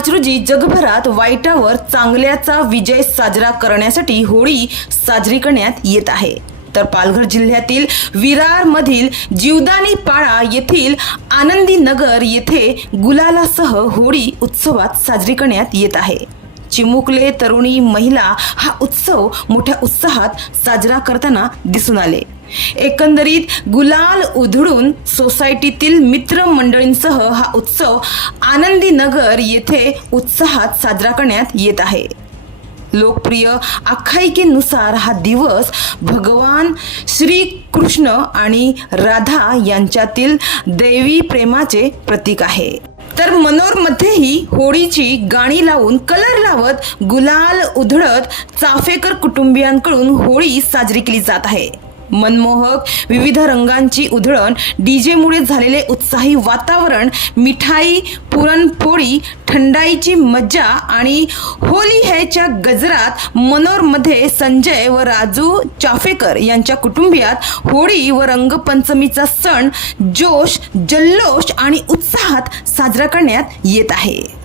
मार्च रोजी जगभरात वाईटावर चांगल्याचा विजय साजरा करण्यासाठी होळी साजरी करण्यात येत आहे। तर पालघर जिल्ह्यातील विरार मधील जीवदानी पाडा येथील आनंदी नगर येथे गुलालासह होळी उत्सवात साजरी करण्यात येत आहे। चिमुकले, तरुणी, महिला हा उत्सव मोठ्या उत्साहात साजरा करताना दिसून आले। एकंदरीत गुलाल उधळून सोसायटीतील मित्रमंडळींसह हा उत्सव आनंदी नगर येथे उत्साहात साजरा करण्यात येत आहे। लोकप्रिय आख्यायिकेनुसार हा दिवस भगवान श्री कृष्ण आणि राधा यांच्यातील दैवी प्रेमाचे प्रतीक आहे। तर मनोरमध्येही होळीची गाणी लावून कलर लावत गुलाल उधळत चाफेकर कुटुंबियांकडून होळी साजरी केली जात आहे। मनमोहक विविध रंगांची उधळण, डीजेमुळे झालेले उत्साही वातावरण, मिठाई, पुरणपोळी, थंडाईची मज्जा आणि होली हैच्या गजरात मनोरमध्ये संजय व राजू चाफेकर यांच्या कुटुंबियात होळी व रंगपंचमीचा सण जोश, जल्लोष आणि उत्साहात साजरा करण्यात येत आहे।